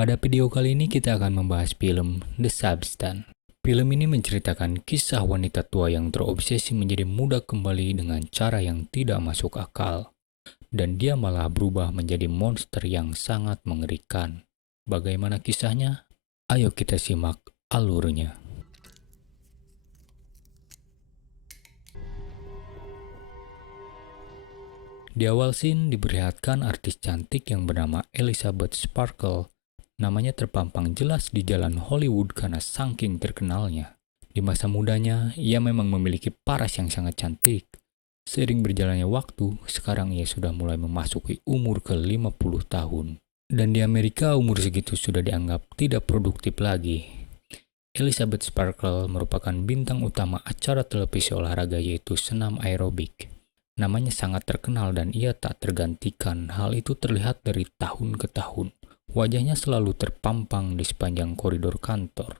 Pada video kali ini kita akan membahas film The Substance. Film ini menceritakan kisah wanita tua yang terobsesi menjadi muda kembali dengan cara yang tidak masuk akal. Dan dia malah berubah menjadi monster yang sangat mengerikan. Bagaimana kisahnya? Ayo kita simak alurnya. Di awal scene diperlihatkan artis cantik yang bernama Elizabeth Sparkle. Namanya terpampang jelas di jalan Hollywood karena saking terkenalnya. Di masa mudanya, ia memang memiliki paras yang sangat cantik. Seiring berjalannya waktu, sekarang ia sudah mulai memasuki umur ke-50 tahun. Dan di Amerika umur segitu sudah dianggap tidak produktif lagi. Elizabeth Sparkle merupakan bintang utama acara televisi olahraga yaitu senam aerobik. Namanya sangat terkenal dan ia tak tergantikan. Hal itu terlihat dari tahun ke tahun. Wajahnya selalu terpampang di sepanjang koridor kantor.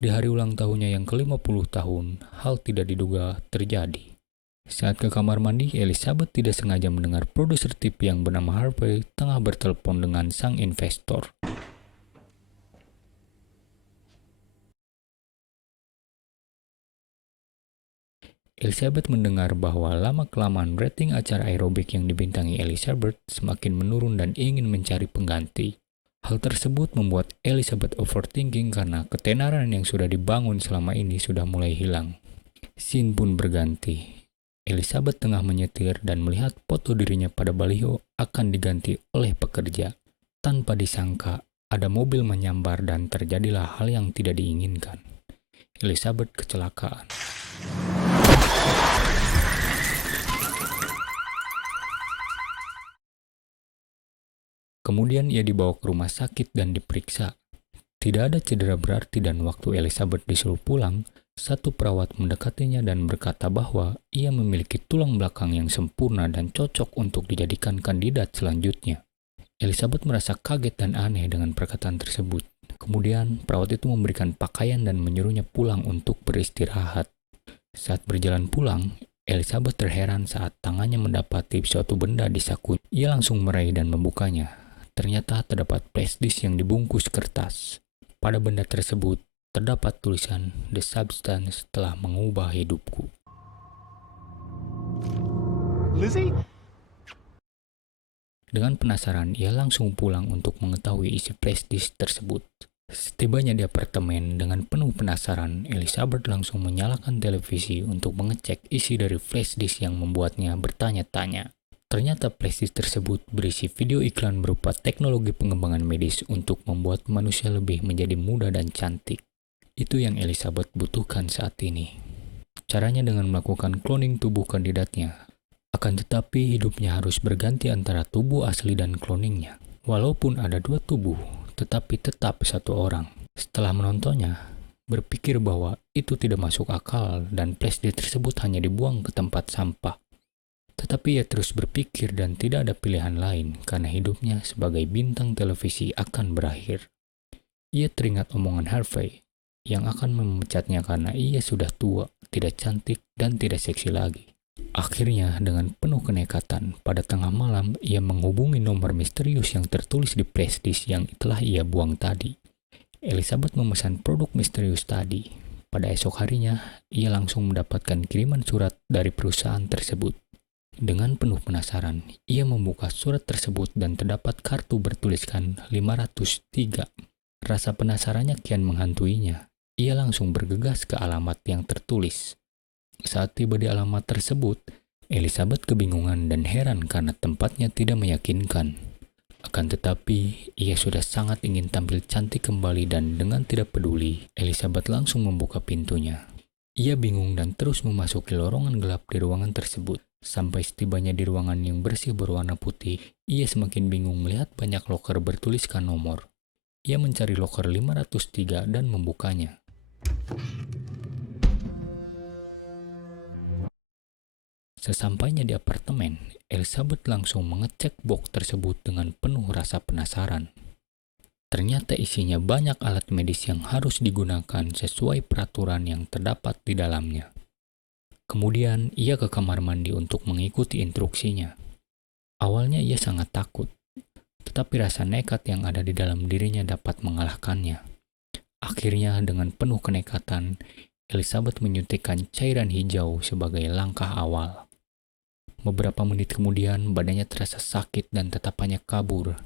Di hari ulang tahunnya yang ke-50 tahun, hal tidak diduga terjadi. Saat ke kamar mandi, Elizabeth tidak sengaja mendengar produser TV yang bernama Harvey tengah bertelepon dengan sang investor. Elizabeth mendengar bahwa lama-kelamaan rating acara aerobik yang dibintangi Elizabeth semakin menurun dan ingin mencari pengganti. Hal tersebut membuat Elizabeth overthinking karena ketenaran yang sudah dibangun selama ini sudah mulai hilang. Scene pun berganti. Elizabeth tengah menyetir dan melihat foto dirinya pada baliho akan diganti oleh pekerja. Tanpa disangka, ada mobil menyambar dan terjadilah hal yang tidak diinginkan. Elizabeth kecelakaan. Kemudian ia dibawa ke rumah sakit dan diperiksa. Tidak ada cedera berarti dan waktu Elizabeth disuruh pulang, satu perawat mendekatinya dan berkata bahwa ia memiliki tulang belakang yang sempurna dan cocok untuk dijadikan kandidat selanjutnya. Elizabeth merasa kaget dan aneh dengan perkataan tersebut. Kemudian perawat itu memberikan pakaian dan menyuruhnya pulang untuk beristirahat. Saat berjalan pulang, Elizabeth terheran saat tangannya mendapati suatu benda di saku. Ia langsung meraih dan membukanya. Ternyata terdapat flashdisk yang dibungkus kertas. Pada benda tersebut, terdapat tulisan The Substance telah mengubah hidupku. Lizzie? Dengan penasaran, ia langsung pulang untuk mengetahui isi flashdisk tersebut. Setibanya di apartemen dengan penuh penasaran, Elizabeth langsung menyalakan televisi untuk mengecek isi dari flashdisk yang membuatnya bertanya-tanya. Ternyata flashdisk tersebut berisi video iklan berupa teknologi pengembangan medis untuk membuat manusia lebih menjadi muda dan cantik. Itu yang Elizabeth butuhkan saat ini. Caranya dengan melakukan cloning tubuh kandidatnya. Akan tetapi hidupnya harus berganti antara tubuh asli dan cloningnya. Walaupun ada dua tubuh, tetapi tetap satu orang. Setelah menontonnya, berpikir bahwa itu tidak masuk akal dan flashdisk tersebut hanya dibuang ke tempat sampah. Tetapi ia terus berpikir dan tidak ada pilihan lain karena hidupnya sebagai bintang televisi akan berakhir. Ia teringat omongan Harvey yang akan memecatnya karena ia sudah tua, tidak cantik, dan tidak seksi lagi. Akhirnya dengan penuh kenekatan, pada tengah malam ia menghubungi nomor misterius yang tertulis di flashdisk yang telah ia buang tadi. Elizabeth memesan produk misterius tadi. Pada esok harinya, ia langsung mendapatkan kiriman surat dari perusahaan tersebut. Dengan penuh penasaran, ia membuka surat tersebut dan terdapat kartu bertuliskan 503. Rasa penasarannya kian menghantuinya. Ia langsung bergegas ke alamat yang tertulis. Saat tiba di alamat tersebut, Elizabeth kebingungan dan heran karena tempatnya tidak meyakinkan. Akan tetapi, ia sudah sangat ingin tampil cantik kembali dan dengan tidak peduli, Elizabeth langsung membuka pintunya. Ia bingung dan terus memasuki lorong gelap di ruangan tersebut. Sampai setibanya di ruangan yang bersih berwarna putih, ia semakin bingung melihat banyak loker bertuliskan nomor. Ia mencari loker 503 dan membukanya. Sesampainya di apartemen, Elizabeth langsung mengecek box tersebut dengan penuh rasa penasaran. Ternyata isinya banyak alat medis yang harus digunakan sesuai peraturan yang terdapat di dalamnya. Kemudian ia ke kamar mandi untuk mengikuti instruksinya. Awalnya ia sangat takut, tetapi rasa nekat yang ada di dalam dirinya dapat mengalahkannya. Akhirnya, dengan penuh kenekatan, Elizabeth menyuntikkan cairan hijau sebagai langkah awal. Beberapa menit kemudian, badannya terasa sakit dan tatapannya kabur.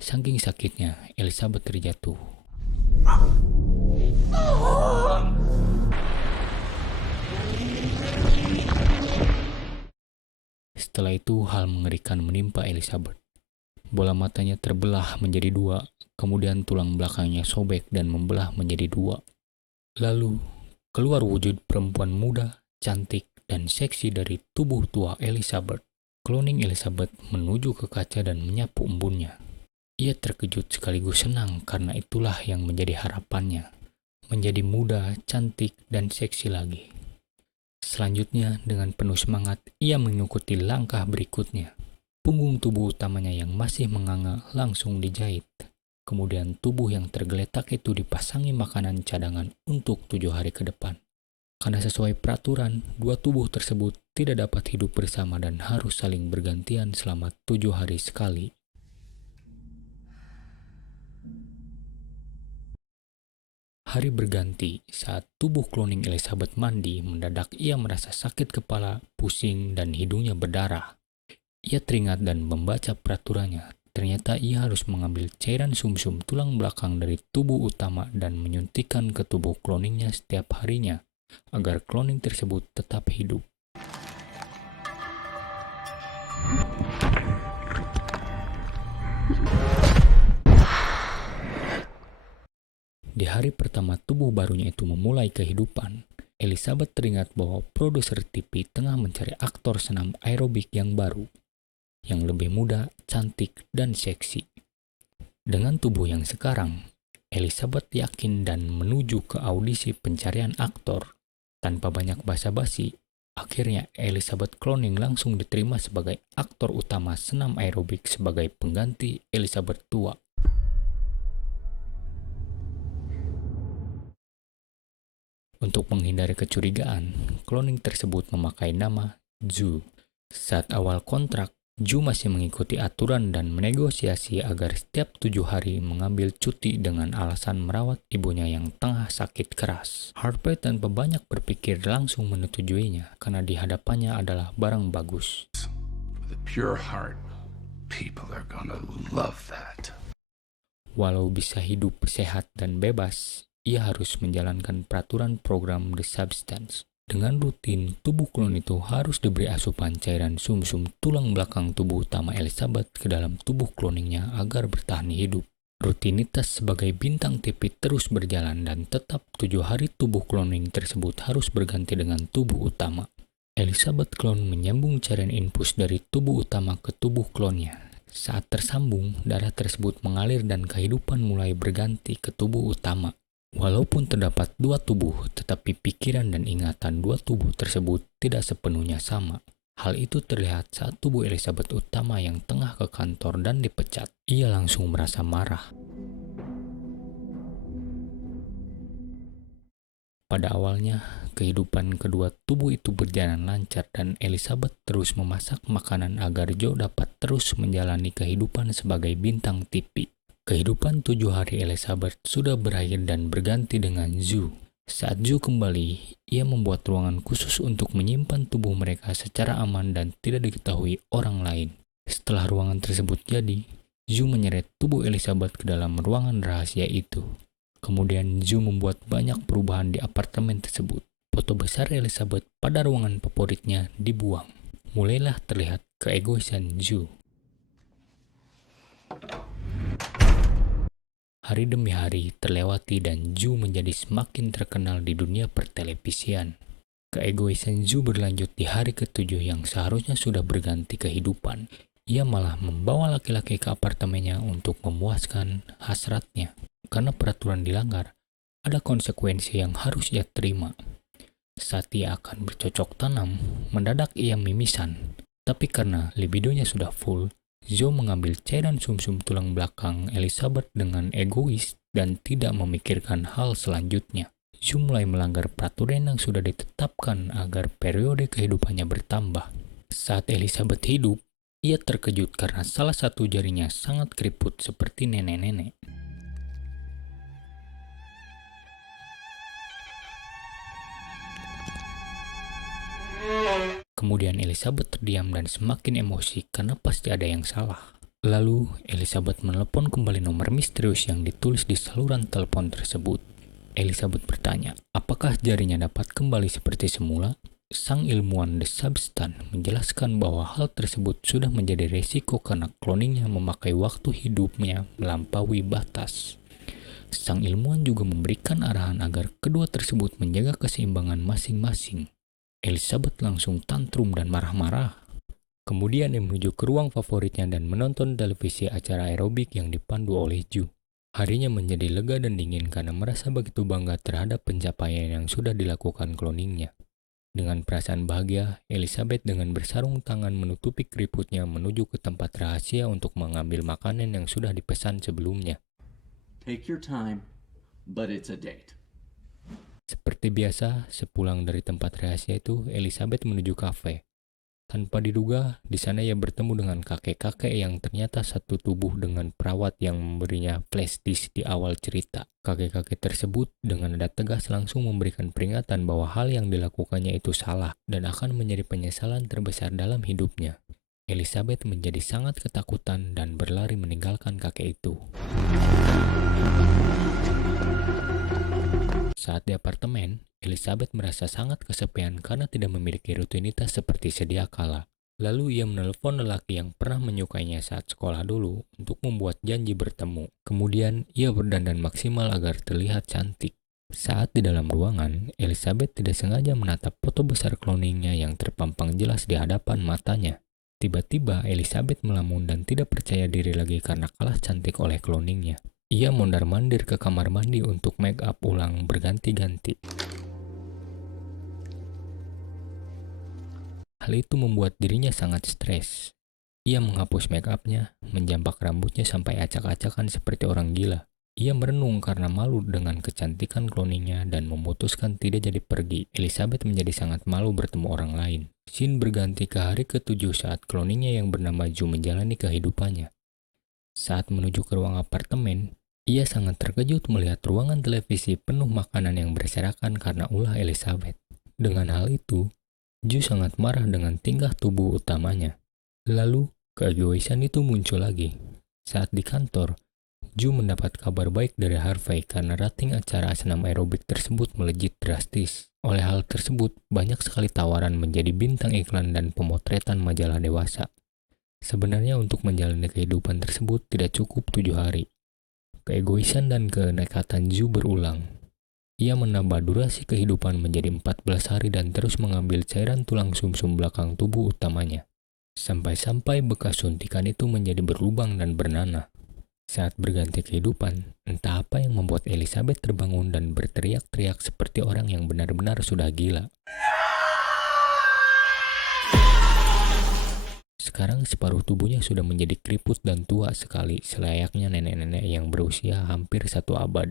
Saking sakitnya, Elizabeth terjatuh. Setelah itu, hal mengerikan menimpa Elizabeth. Bola matanya terbelah menjadi dua, kemudian tulang belakangnya sobek dan membelah menjadi dua. Lalu, keluar wujud perempuan muda, cantik, dan seksi dari tubuh tua Elizabeth. Cloning Elizabeth menuju ke kaca dan menyapu embunnya. Ia terkejut sekaligus senang karena itulah yang menjadi harapannya. Menjadi muda, cantik, dan seksi lagi. Selanjutnya, dengan penuh semangat, ia mengikuti langkah berikutnya. Punggung tubuh utamanya yang masih menganga langsung dijahit. Kemudian tubuh yang tergeletak itu dipasangi makanan cadangan untuk 7 hari ke depan. Karena sesuai peraturan, dua tubuh tersebut tidak dapat hidup bersama dan harus saling bergantian selama 7 hari sekali. Hari berganti, saat tubuh cloning Elizabeth mandi, mendadak ia merasa sakit kepala, pusing, dan hidungnya berdarah. Ia teringat dan membaca peraturannya. Ternyata ia harus mengambil cairan sumsum tulang belakang dari tubuh utama dan menyuntikkan ke tubuh cloningnya setiap harinya, agar cloning tersebut tetap hidup. Di hari pertama tubuh barunya itu memulai kehidupan, Elizabeth teringat bahwa produser TV tengah mencari aktor senam aerobik yang baru, yang lebih muda, cantik, dan seksi. Dengan tubuh yang sekarang, Elizabeth yakin dan menuju ke audisi pencarian aktor. Tanpa banyak basa-basi, akhirnya Elizabeth Cloning langsung diterima sebagai aktor utama senam aerobik sebagai pengganti Elizabeth tua. Untuk menghindari kecurigaan, cloning tersebut memakai nama Zhu. Saat awal kontrak, Zhu masih mengikuti aturan dan menegosiasi agar setiap 7 hari mengambil cuti dengan alasan merawat ibunya yang tengah sakit keras. Harper tanpa banyak berpikir langsung menyetujuinya karena di hadapannya adalah barang bagus. With a pure heart, people are gonna love that. Walau bisa hidup sehat dan bebas, ia harus menjalankan peraturan program The Substance. Dengan rutin, tubuh klon itu harus diberi asupan cairan sumsum tulang belakang tubuh utama Elizabeth ke dalam tubuh cloningnya agar bertahan hidup. Rutinitas sebagai bintang TV terus berjalan dan tetap 7 hari tubuh cloning tersebut harus berganti dengan tubuh utama. Elizabeth Clone menyambung cairan infus dari tubuh utama ke tubuh klonnya. Saat tersambung, darah tersebut mengalir dan kehidupan mulai berganti ke tubuh utama. Walaupun terdapat dua tubuh, tetapi pikiran dan ingatan dua tubuh tersebut tidak sepenuhnya sama. Hal itu terlihat saat tubuh Elizabeth utama yang tengah ke kantor dan dipecat. Ia langsung merasa marah. Pada awalnya, kehidupan kedua tubuh itu berjalan lancar dan Elizabeth terus memasak makanan agar Joe dapat terus menjalani kehidupan sebagai bintang TV. Kehidupan 7 hari Elizabeth sudah berakhir dan berganti dengan Zhu. Saat Zhu kembali, ia membuat ruangan khusus untuk menyimpan tubuh mereka secara aman dan tidak diketahui orang lain. Setelah ruangan tersebut jadi, Zhu menyeret tubuh Elizabeth ke dalam ruangan rahasia itu. Kemudian Zhu membuat banyak perubahan di apartemen tersebut. Foto besar Elizabeth pada ruangan favoritnya dibuang. Mulailah terlihat keegoisan Zhu. Hari demi hari terlewati dan Zhu menjadi semakin terkenal di dunia pertelevisian. Keegoisan Zhu berlanjut di hari ke-7 yang seharusnya sudah berganti kehidupan. Ia malah membawa laki-laki ke apartemennya untuk memuaskan hasratnya. Karena peraturan dilanggar, ada konsekuensi yang harus ia terima. Saat ia akan bercocok tanam, mendadak ia mimisan. Tapi karena libidonya sudah full, Zhu mengambil cairan sumsum tulang belakang Elizabeth dengan egois dan tidak memikirkan hal selanjutnya. Zhu mulai melanggar peraturan yang sudah ditetapkan agar periode kehidupannya bertambah. Saat Elizabeth hidup, Ia terkejut karena salah satu jarinya sangat keriput seperti nenek-nenek. Kemudian Elizabeth terdiam dan semakin emosi karena pasti ada yang salah. Lalu Elizabeth menelepon kembali nomor misterius yang ditulis di saluran telepon tersebut. Elizabeth bertanya, apakah jarinya dapat kembali seperti semula? Sang ilmuwan The Substance menjelaskan bahwa hal tersebut sudah menjadi resiko karena cloningnya memakai waktu hidupnya melampaui batas. Sang ilmuwan juga memberikan arahan agar kedua tersebut menjaga keseimbangan masing-masing. Elizabeth langsung tantrum dan marah-marah. Kemudian dia menuju ke ruang favoritnya dan menonton televisi acara aerobik yang dipandu oleh Ju. Harinya menjadi lega dan dingin karena merasa begitu bangga terhadap pencapaian yang sudah dilakukan cloningnya. Dengan perasaan bahagia, Elizabeth dengan bersarung tangan menutupi keriputnya menuju ke tempat rahasia untuk mengambil makanan yang sudah dipesan sebelumnya. Take your time, but it's a date. Seperti biasa, sepulang dari tempat rahasia itu, Elizabeth menuju kafe. Tanpa diduga, di sana ia bertemu dengan kakek-kakek yang ternyata satu tubuh dengan perawat yang memberinya flash disk di awal cerita. Kakek-kakek tersebut dengan nada tegas langsung memberikan peringatan bahwa hal yang dilakukannya itu salah dan akan menjadi penyesalan terbesar dalam hidupnya. Elizabeth menjadi sangat ketakutan dan berlari meninggalkan kakek itu. Saat di apartemen, Elizabeth merasa sangat kesepian karena tidak memiliki rutinitas seperti sedia kala. Lalu ia menelepon lelaki yang pernah menyukainya saat sekolah dulu untuk membuat janji bertemu. Kemudian ia berdandan maksimal agar terlihat cantik. Saat di dalam ruangan, Elizabeth tidak sengaja menatap foto besar cloningnya yang terpampang jelas di hadapan matanya. Tiba-tiba Elizabeth melamun dan tidak percaya diri lagi karena kalah cantik oleh cloningnya. Ia mondar-mandir ke kamar mandi untuk make up ulang berganti-ganti. Hal itu membuat dirinya sangat stres. Ia menghapus make up-nya, menjambak rambutnya sampai acak-acakan seperti orang gila. Ia merenung karena malu dengan kecantikan cloningnya dan memutuskan tidak jadi pergi. Elizabeth menjadi sangat malu bertemu orang lain. Scene berganti ke hari ke-7 saat cloningnya yang bernama Ju menjalani kehidupannya. Saat menuju ke ruang apartemen, ia sangat terkejut melihat ruangan televisi penuh makanan yang berserakan karena ulah Elizabeth. Dengan hal itu, Ju sangat marah dengan tingkah tubuh utamanya. Lalu, keegoisan itu muncul lagi. Saat di kantor, Ju mendapat kabar baik dari Harvey karena rating acara senam aerobik tersebut melejit drastis. Oleh hal tersebut, banyak sekali tawaran menjadi bintang iklan dan pemotretan majalah dewasa. Sebenarnya untuk menjalani kehidupan tersebut tidak cukup 7 hari. Keegoisan dan kenekatan Ju berulang. Ia menambah durasi kehidupan menjadi 14 hari dan terus mengambil cairan tulang sumsum belakang tubuh utamanya. Sampai-sampai bekas suntikan itu menjadi berlubang dan bernanah. Saat berganti kehidupan, entah apa yang membuat Elizabeth terbangun dan berteriak-teriak seperti orang yang benar-benar sudah gila. Sekarang separuh tubuhnya sudah menjadi keriput dan tua sekali, selayaknya nenek-nenek yang berusia hampir 1 abad.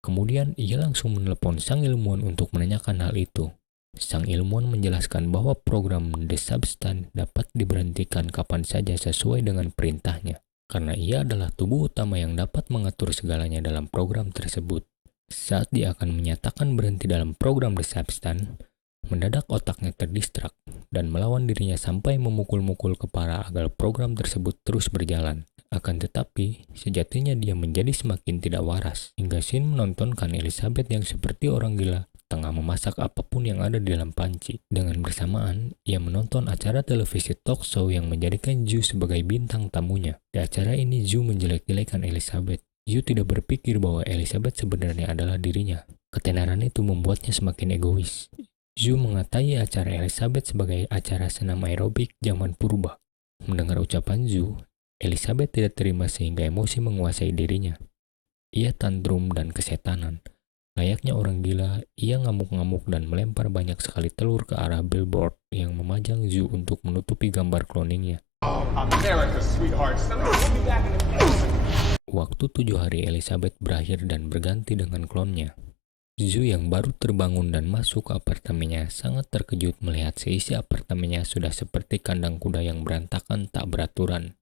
Kemudian ia langsung menelepon sang ilmuwan untuk menanyakan hal itu. Sang ilmuwan menjelaskan bahwa program The Substance dapat diberhentikan kapan saja sesuai dengan perintahnya, karena ia adalah tubuh utama yang dapat mengatur segalanya dalam program tersebut. Saat dia akan menyatakan berhenti dalam program The Substance, mendadak otaknya terdistrak dan melawan dirinya sampai memukul-mukul kepala agar program tersebut terus berjalan. Akan tetapi, sejatinya dia menjadi semakin tidak waras, hingga Shin menontonkan Elizabeth yang seperti orang gila tengah memasak apapun yang ada di dalam panci. Dengan bersamaan, ia menonton acara televisi talk show yang menjadikan Ju sebagai bintang tamunya. Di acara ini, Ju menjelek-jelekan Elizabeth. Ju tidak berpikir bahwa Elizabeth sebenarnya adalah dirinya. Ketenaran itu membuatnya semakin egois. Zu mengatai acara Elizabeth sebagai acara senam aerobik zaman purba. Mendengar ucapan Zu, Elizabeth tidak terima sehingga emosi menguasai dirinya. Ia tantrum dan kesetanan. Layaknya orang gila, ia ngamuk-ngamuk dan melempar banyak sekali telur ke arah billboard yang memajang Zu untuk menutupi gambar cloningnya. Waktu 7 hari Elizabeth berakhir dan berganti dengan klonnya. Zhu yang baru terbangun dan masuk ke apartemennya sangat terkejut melihat seisi apartemennya sudah seperti kandang kuda yang berantakan tak beraturan.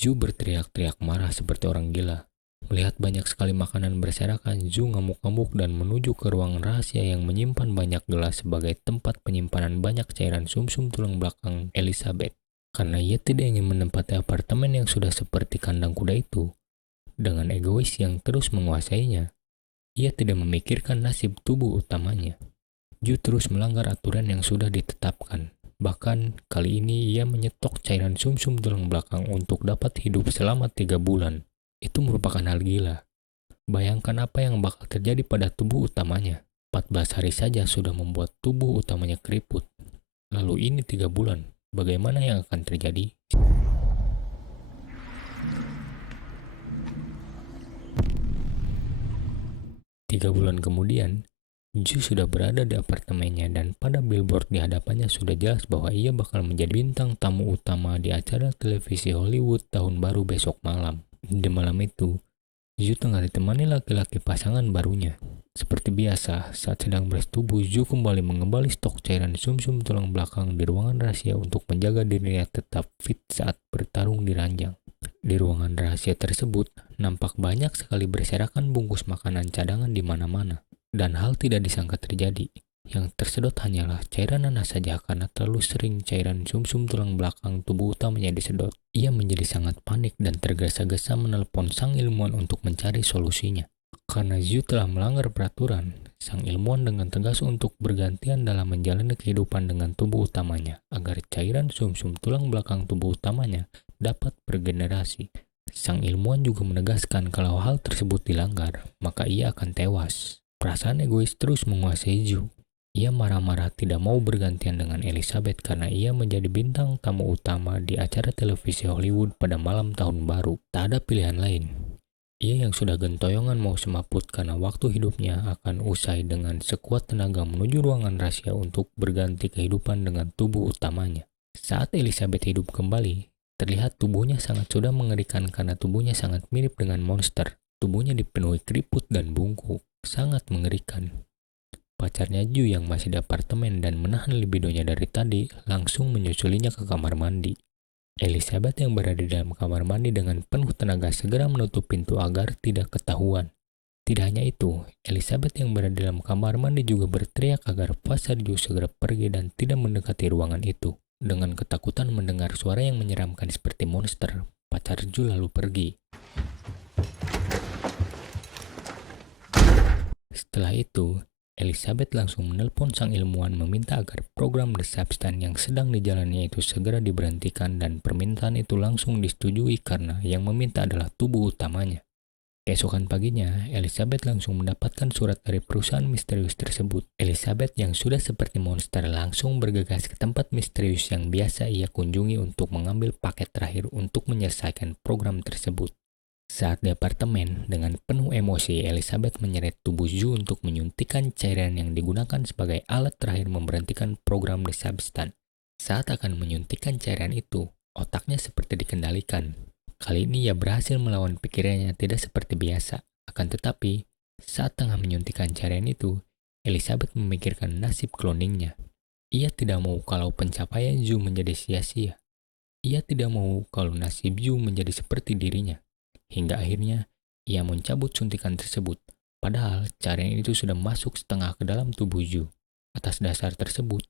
Zhu berteriak-teriak marah seperti orang gila. Melihat banyak sekali makanan berserakan, Zhu ngamuk-ngamuk dan menuju ke ruang rahasia yang menyimpan banyak gelas sebagai tempat penyimpanan banyak cairan sumsum tulang belakang Elizabeth. Karena ia tidak ingin menempati apartemen yang sudah seperti kandang kuda itu, dengan egois yang terus menguasainya, ia tidak memikirkan nasib tubuh utamanya. Zhu terus melanggar aturan yang sudah ditetapkan. Bahkan kali ini ia menyetok cairan sumsum tulang belakang untuk dapat hidup selama 3 bulan. Itu merupakan hal gila. Bayangkan apa yang bakal terjadi pada tubuh utamanya. 14 hari saja sudah membuat tubuh utamanya keriput. Lalu ini 3 bulan. Bagaimana yang akan terjadi? 3 bulan kemudian, Zhu sudah berada di apartemennya dan pada billboard di hadapannya sudah jelas bahwa ia bakal menjadi bintang tamu utama di acara televisi Hollywood tahun baru besok malam. Di malam itu, Zhu tengah ditemani laki-laki pasangan barunya. Seperti biasa, saat sedang bersetubuh, Zhu kembali mengembali stok cairan sumsum tulang belakang di ruangan rahasia untuk menjaga dirinya tetap fit saat bertarung di ranjang. Di ruangan rahasia tersebut, nampak banyak sekali berserakan bungkus makanan cadangan di mana-mana. Dan hal tidak disangka terjadi. Yang tersedot hanyalah cairan nanas saja karena terlalu sering cairan sumsum tulang belakang tubuh utamanya disedot. Ia menjadi sangat panik dan tergesa-gesa menelpon sang ilmuwan untuk mencari solusinya. Karena Zhu telah melanggar peraturan, sang ilmuwan dengan tegas untuk bergantian dalam menjalani kehidupan dengan tubuh utamanya agar cairan sumsum tulang belakang tubuh utamanya dapat bergenerasi. Sang ilmuwan juga menegaskan kalau hal tersebut dilanggar, maka ia akan tewas. Perasaan egois terus menguasai Zhu. Ia marah-marah tidak mau bergantian dengan Elizabeth karena ia menjadi bintang tamu utama di acara televisi Hollywood pada malam tahun baru. Tak ada pilihan lain. Ia yang sudah gentoyongan mau semaput karena waktu hidupnya akan usai dengan sekuat tenaga menuju ruangan rahasia untuk berganti kehidupan dengan tubuh utamanya. Saat Elizabeth hidup kembali, terlihat tubuhnya sangat sudah mengerikan karena tubuhnya sangat mirip dengan monster. Tubuhnya dipenuhi keriput dan bungkuk. Sangat mengerikan. Pacarnya Zhu yang masih di apartemen dan menahan libidonya dari tadi langsung menyusulinya ke kamar mandi. Elizabeth yang berada di dalam kamar mandi dengan penuh tenaga segera menutup pintu agar tidak ketahuan. Tidak hanya itu, Elizabeth yang berada di dalam kamar mandi juga berteriak agar pacar Zhu segera pergi dan tidak mendekati ruangan itu. Dengan ketakutan mendengar suara yang menyeramkan seperti monster, pacar Zhu lalu pergi. Setelah itu, Elizabeth langsung menelpon sang ilmuwan meminta agar program The Substance yang sedang dijalannya itu segera diberhentikan dan permintaan itu langsung disetujui karena yang meminta adalah tubuh utamanya. Keesokan paginya, Elizabeth langsung mendapatkan surat dari perusahaan misterius tersebut. Elizabeth yang sudah seperti monster langsung bergegas ke tempat misterius yang biasa ia kunjungi untuk mengambil paket terakhir untuk menyelesaikan program tersebut. Saat di apartemen, dengan penuh emosi, Elizabeth menyeret tubuh Zhu untuk menyuntikkan cairan yang digunakan sebagai alat terakhir memberhentikan program The Substance. Saat akan menyuntikkan cairan itu, otaknya seperti dikendalikan. Kali ini ia berhasil melawan pikirannya tidak seperti biasa. Akan tetapi, saat tengah menyuntikkan cairan itu, Elizabeth memikirkan nasib cloningnya. Ia tidak mau kalau pencapaian Zhu menjadi sia-sia. Ia tidak mau kalau nasib Zhu menjadi seperti dirinya. Hingga akhirnya, ia mencabut suntikan tersebut. Padahal, cairan itu sudah masuk setengah ke dalam tubuh Zhu. Atas dasar tersebut,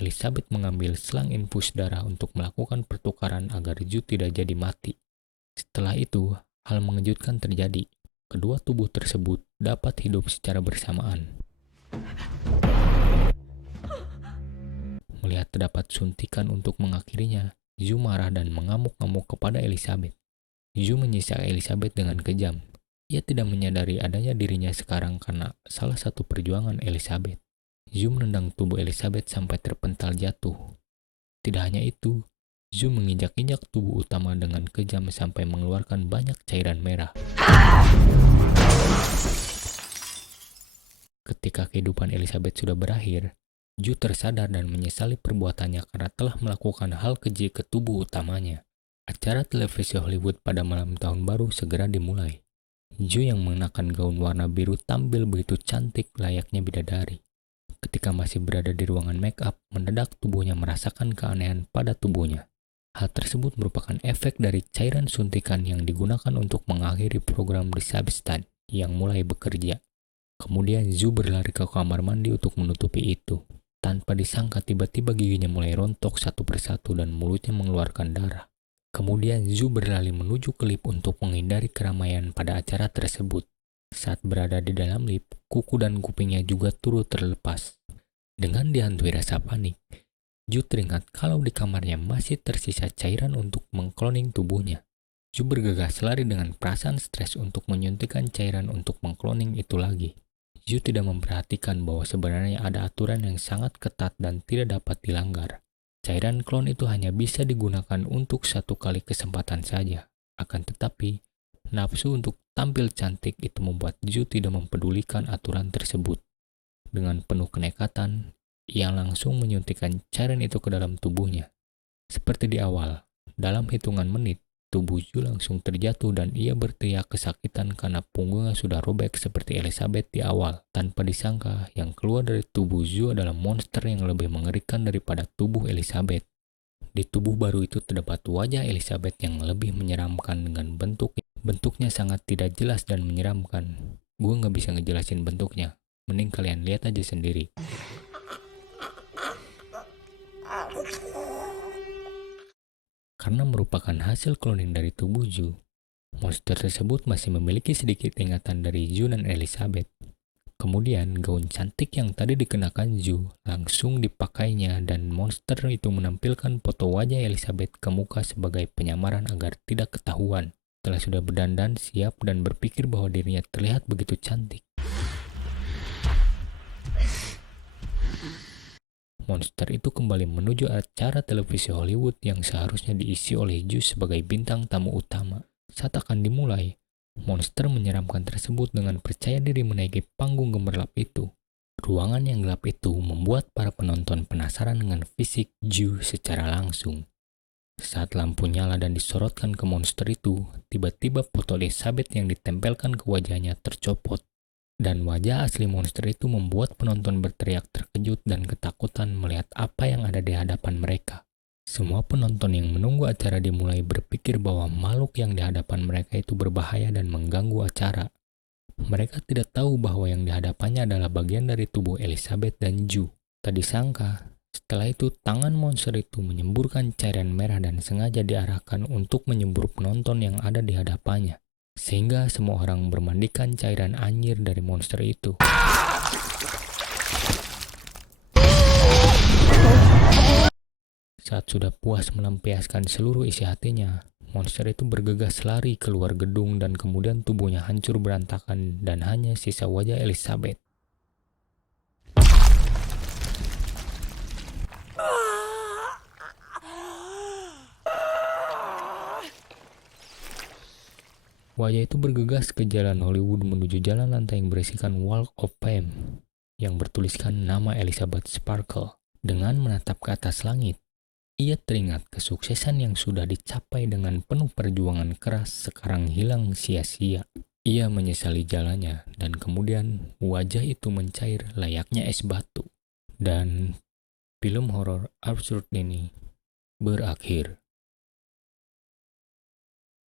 Elizabeth mengambil selang infus darah untuk melakukan pertukaran agar Zhu tidak jadi mati. Setelah itu, hal mengejutkan terjadi. Kedua tubuh tersebut dapat hidup secara bersamaan. Melihat terdapat suntikan untuk mengakhirinya, Zhu marah dan mengamuk-ngamuk kepada Elizabeth. Zhu menyiksa Elizabeth dengan kejam. Ia tidak menyadari adanya dirinya sekarang karena salah satu perjuangan Elizabeth. Zhu menendang tubuh Elizabeth sampai terpental jatuh. Tidak hanya itu, Zhu menginjak-injak tubuh utama dengan kejam sampai mengeluarkan banyak cairan merah. Ketika kehidupan Elizabeth sudah berakhir, Zhu tersadar dan menyesali perbuatannya karena telah melakukan hal keji ke tubuh utamanya. Acara televisi Hollywood pada malam tahun baru segera dimulai. Ju yang mengenakan gaun warna biru tampil begitu cantik layaknya bidadari. Ketika masih berada di ruangan make up, mendadak tubuhnya merasakan keanehan pada tubuhnya. Hal tersebut merupakan efek dari cairan suntikan yang digunakan untuk mengakhiri program Disabstan yang mulai bekerja. Kemudian Zhu berlari ke kamar mandi untuk menutupi itu. Tanpa disangka tiba-tiba giginya mulai rontok satu persatu dan mulutnya mengeluarkan darah. Kemudian Zhu berlari menuju ke lift untuk menghindari keramaian pada acara tersebut. Saat berada di dalam lift, kuku dan kupingnya juga turut terlepas. Dengan dihantui rasa panik, Zhu teringat kalau di kamarnya masih tersisa cairan untuk mengkloning tubuhnya. Zhu bergegas lari dengan perasaan stres untuk menyuntikkan cairan untuk mengkloning itu lagi. Zhu tidak memperhatikan bahwa sebenarnya ada aturan yang sangat ketat dan tidak dapat dilanggar. Cairan klon itu hanya bisa digunakan untuk satu kali kesempatan saja. Akan tetapi, nafsu untuk tampil cantik itu membuat Zhu tidak mempedulikan aturan tersebut. Dengan penuh kenekatan, ia langsung menyuntikkan cairan itu ke dalam tubuhnya. Seperti di awal, dalam hitungan menit, tubuh Zhu langsung terjatuh dan ia berteriak kesakitan karena punggungnya sudah robek seperti Elizabeth di awal. Tanpa disangka, yang keluar dari tubuh Zhu adalah monster yang lebih mengerikan daripada tubuh Elizabeth. Di tubuh baru itu terdapat wajah Elizabeth yang lebih menyeramkan dengan bentuknya sangat tidak jelas dan menyeramkan. Gue gak bisa ngejelasin bentuknya, mending kalian lihat aja sendiri. Karena merupakan hasil cloning dari tubuh Zhu, monster tersebut masih memiliki sedikit ingatan dari Zhu dan Elizabeth. Kemudian gaun cantik yang tadi dikenakan Zhu langsung dipakainya dan monster itu menampilkan foto wajah Elizabeth ke muka sebagai penyamaran agar tidak ketahuan. Setelah sudah berdandan, siap dan berpikir bahwa dirinya terlihat begitu cantik, monster itu kembali menuju acara televisi Hollywood yang seharusnya diisi oleh Zhu sebagai bintang tamu utama. Saat akan dimulai, monster menyeramkan tersebut dengan percaya diri menaiki panggung gemerlap itu. Ruangan yang gelap itu membuat para penonton penasaran dengan fisik Zhu secara langsung. Saat lampu nyala dan disorotkan ke monster itu, tiba-tiba foto Elizabeth yang ditempelkan ke wajahnya tercopot. Dan wajah asli monster itu membuat penonton berteriak terkejut dan ketakutan melihat apa yang ada di hadapan mereka. Semua penonton yang menunggu acara dimulai berpikir bahwa makhluk yang di hadapan mereka itu berbahaya dan mengganggu acara. Mereka tidak tahu bahwa yang di hadapannya adalah bagian dari tubuh Elizabeth dan Zhu. Tak disangka, setelah itu tangan monster itu menyemburkan cairan merah dan sengaja diarahkan untuk menyembur penonton yang ada di hadapannya. Sehingga semua orang bermandikan cairan anyir dari monster itu. Saat sudah puas melampiaskan seluruh isi hatinya, monster itu bergegas lari keluar gedung dan kemudian tubuhnya hancur berantakan dan hanya sisa wajah Elizabeth. Wajah itu bergegas ke jalan Hollywood menuju jalan lantai yang berisikan Walk of Fame yang bertuliskan nama Elizabeth Sparkle. Dengan menatap ke atas langit, ia teringat kesuksesan yang sudah dicapai dengan penuh perjuangan keras sekarang hilang sia-sia. Ia menyesali jalannya dan kemudian wajah itu mencair layaknya es batu. Dan film horor absurd ini berakhir.